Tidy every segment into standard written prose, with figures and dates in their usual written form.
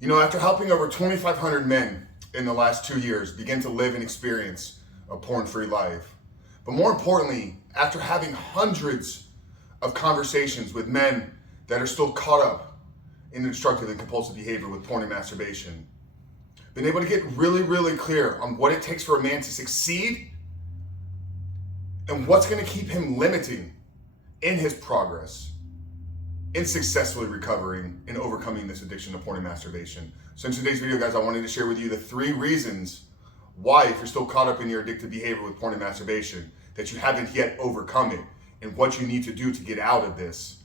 You know, after helping over 2,500 men in the last 2 years begin to live and experience a porn-free life, but more importantly, after having hundreds of conversations with men that are still caught up in the destructive and compulsive behavior with porn and masturbation, been able to get really clear on what it takes for a man to succeed and what's going to keep him limiting in his progress in successfully recovering and overcoming this addiction to porn and masturbation. So in today's video, guys, I wanted to share with you the 3 reasons why, if you're still caught up in your addictive behavior with porn and masturbation, that you haven't yet overcome it, and what you need to do to get out of this.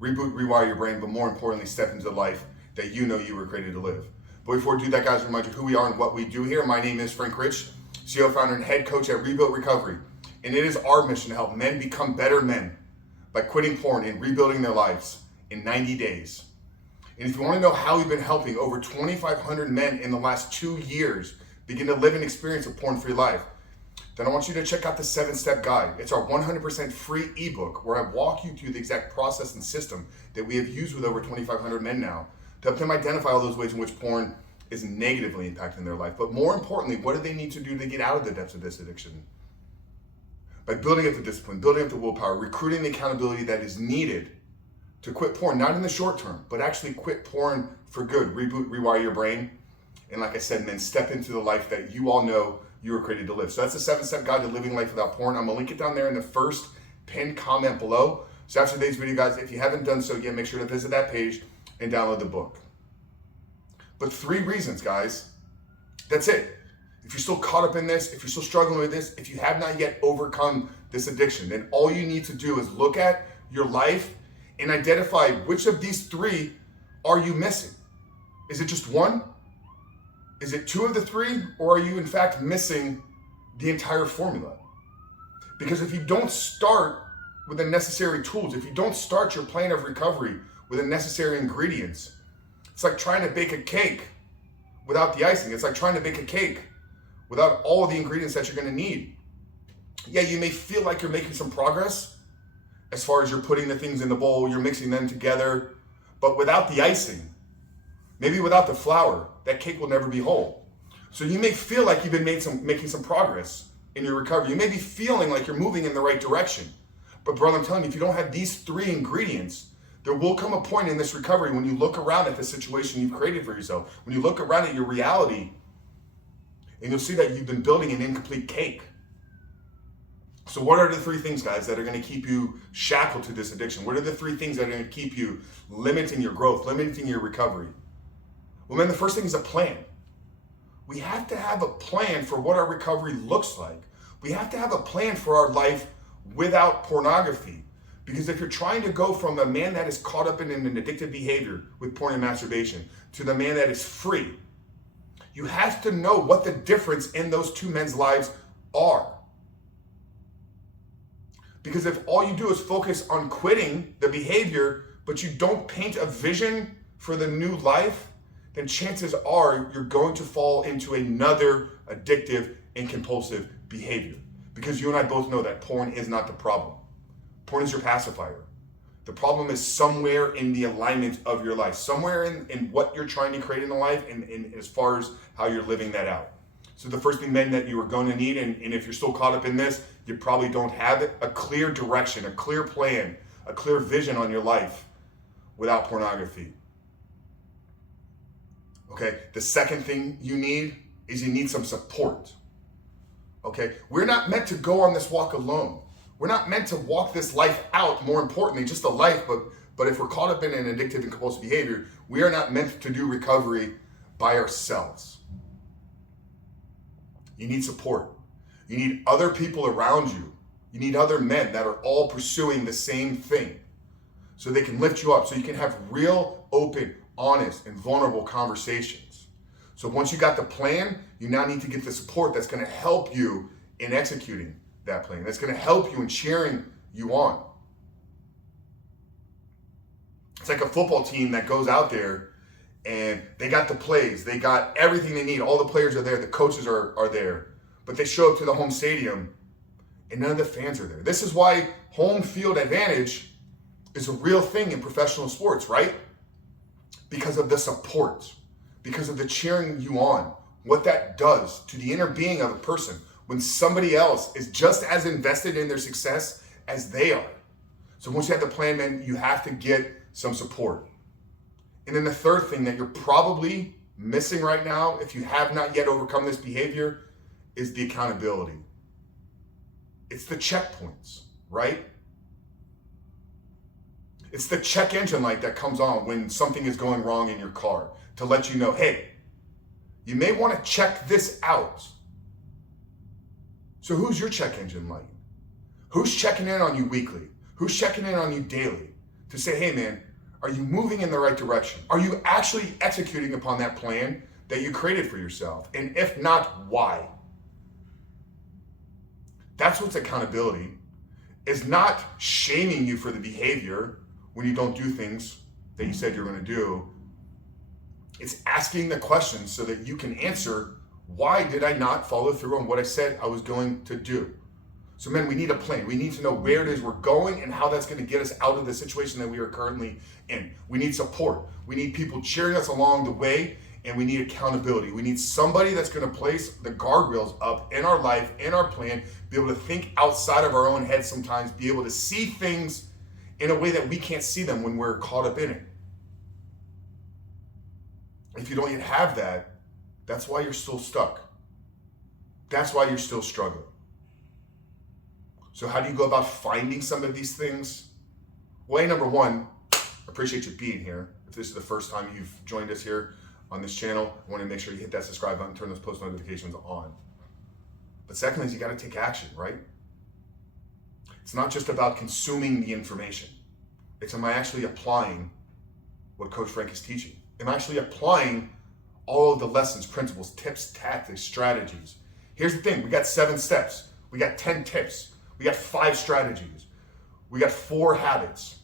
Reboot, rewire your brain, but more importantly, step into the life that you know you were created to live. But before we do that, guys, remind you who we are and what we do here. My name is Frank Rich, CEO, founder, and head coach at Rebuilt Recovery. And it is our mission to help men become better men by quitting porn and rebuilding their lives in 90 days. And if you want to know how we've been helping over 2,500 men in the last 2 years begin to live and experience a porn-free life, then I want you to check out the 7-step guide. It's our 100% free ebook where I walk you through the exact process and system that we have used with over 2,500 men now to help them identify all those ways in which porn is negatively impacting their life. But more importantly, what do they need to do to get out of the depths of this addiction? By building up the discipline, building up the willpower, recruiting the accountability that is needed to quit porn, not in the short term, but actually quit porn for good. Reboot, rewire your brain. And like I said, then step into the life that you all know you were created to live. So that's the 7-step guide to living life without porn. I'm gonna link it down there in the first pinned comment below. So after today's video, guys, if you haven't done so yet, make sure to visit that page and download the book. But 3 reasons, guys. That's it. If you're still caught up in this, if you're still struggling with this, if you have not yet overcome this addiction, then all you need to do is look at your life and identify which of these 3 are you missing. Is it just one? Is it 2 of the 3? Or are you in fact missing the entire formula? Because if you don't start with the necessary tools, if you don't start your plan of recovery with the necessary ingredients, it's like trying to bake a cake without the icing. It's like trying to bake a cake without all of the ingredients that you're gonna need. Yeah, you may feel like you're making some progress as far as you're putting the things in the bowl, you're mixing them together, but without the icing, maybe without the flour, that cake will never be whole. So you may feel like you've been making some progress in your recovery. You may be feeling like you're moving in the right direction. But brother, I'm telling you, if you don't have these 3 ingredients, there will come a point in this recovery when you look around at the situation you've created for yourself, when you look around at your reality, and you'll see that you've been building an incomplete cake. So what are the 3 things, guys, that are going to keep you shackled to this addiction? What are the 3 things that are going to keep you limiting your growth, limiting your recovery? Well, man, the first thing is a plan. We have to have a plan for what our recovery looks like. We have to have a plan for our life without pornography. Because if you're trying to go from a man that is caught up in an addictive behavior with porn and masturbation to the man that is free, you have to know what the difference in those 2 men's lives are. Because if all you do is focus on quitting the behavior, but you don't paint a vision for the new life, then chances are you're going to fall into another addictive and compulsive behavior. Because you and I both know that porn is not the problem. Porn is your pacifier. The problem is somewhere in the alignment of your life, somewhere in what you're trying to create in the life and as far as how you're living that out. So the first thing, men, that you are going to need, and if you're still caught up in this, you probably don't have a clear direction, a clear plan, a clear vision on your life without pornography. Okay, the second thing you need is you need some support. Okay, we're not meant to go on this walk alone. We're not meant to walk this life out, more importantly, just a life, but if we're caught up in an addictive and compulsive behavior, we are not meant to do recovery by ourselves. You need support. You need other people around you. You need other men that are all pursuing the same thing so they can lift you up, so you can have real, open, honest, and vulnerable conversations. So once you got the plan, you now need to get the support that's going to help you in executing that plan. That's going to help you in cheering you on. It's like a football team that goes out there and they got the plays, they got everything they need. All the players are there, the coaches are there, but they show up to the home stadium and none of the fans are there. This is why home field advantage is a real thing in professional sports, right? Because of the support. because of the cheering you on, what that does to the inner being of a person when somebody else is just as invested in their success as they are. So once you have the plan, man, you have to get some support. And then the third thing that you're probably missing right now, if you have not yet overcome this behavior, is the accountability. It's the checkpoints, right? It's the check engine light that comes on when something is going wrong in your car to let you know, hey, you may want to check this out. So who's your check engine light? Who's checking in on you weekly? Who's checking in on you daily to say, hey man, are you moving in the right direction? Are you actually executing upon that plan that you created for yourself? And if not, why? That's what's accountability. Is not shaming you for the behavior when you don't do things that you said you're going to do. It's asking the questions so that you can answer, why did I not follow through on what I said I was going to do? So man, we need a plan. We need to know where it is we're going and how that's going to get us out of the situation that we are currently in. We need support. We need people cheering us along the way, and we need accountability. We need somebody that's going to place the guardrails up in our life, in our plan, be able to think outside of our own head sometimes, be able to see things in a way that we can't see them when we're caught up in it. If you don't yet have that, that's why you're still stuck. That's why you're still struggling. So how do you go about finding some of these things? Way number one, appreciate you being here. If this is the first time you've joined us here on this channel, I want to make sure you hit that subscribe button, turn those post notifications on. But secondly is you got to take action, right? It's not just about consuming the information. It's, am I actually applying what Coach Frank is teaching? Am I actually applying all of the lessons, principles, tips, tactics, strategies? Here's the thing, we got 7 steps. We got 10 tips. We got 5 strategies. We got 4 habits.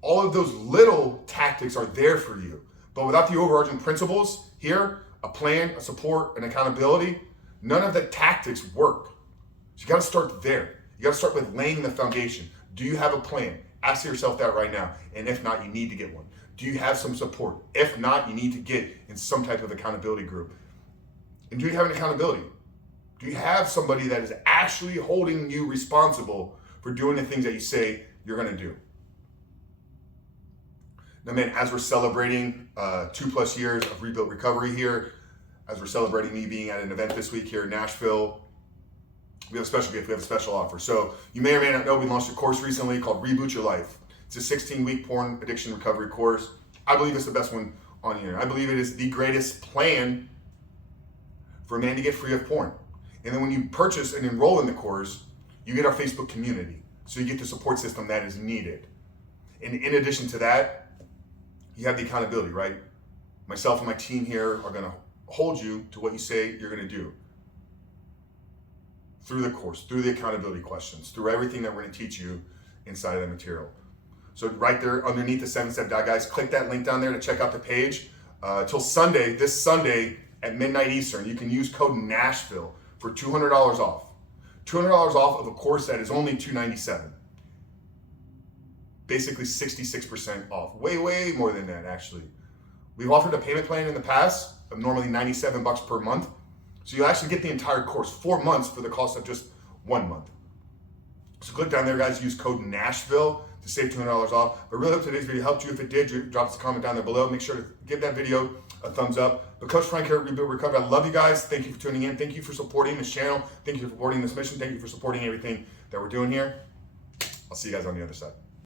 All of those little tactics are there for you. But without the overarching principles here, a plan, a support, and accountability, none of the tactics work. So you got to start there. You got to start with laying the foundation. Do you have a plan? Ask yourself that right now. And if not, you need to get one. Do you have some support? If not, you need to get in some type of accountability group. And do you have an accountability? Do you have somebody that is actually holding you responsible for doing the things that you say you're going to do? Now, man, as we're celebrating 2+ years of Rebuilt Recovery here, as we're celebrating me being at an event this week here in Nashville, we have a special gift. We have a special offer. So you may or may not know, we launched a course recently called Reboot Your Life. It's a 16-week porn addiction recovery course. I believe it's the best one on here. I believe it is the greatest plan for a man to get free of porn. And then when you purchase and enroll in the course, you get our Facebook community. So you get the support system that is needed. And in addition to that, you have the accountability, right? Myself and my team here are going to hold you to what you say you're going to do. Through the course, through the accountability questions, through everything that we're going to teach you inside of the material. So right there underneath the 7-step guide, guys, click that link down there to check out the page. Till Sunday, this Sunday at midnight Eastern, you can use code Nashville for $200 off. $200 off of a course that is only $297. Basically 66% off. Way, way more than that, actually. We've offered a payment plan in the past of normally $97 per month. So you'll actually get the entire course, 4 months for the cost of just 1 month. So click down there, guys, use code Nashville to save $200 off. I really hope today's video helped you. If it did, drop us a comment down there below. Make sure to give that video a thumbs up. But Coach Frank here at Rebuilt Recovery, I love you guys. Thank you for tuning in. Thank you for supporting this channel. Thank you for supporting this mission. Thank you for supporting everything that we're doing here. I'll see you guys on the other side.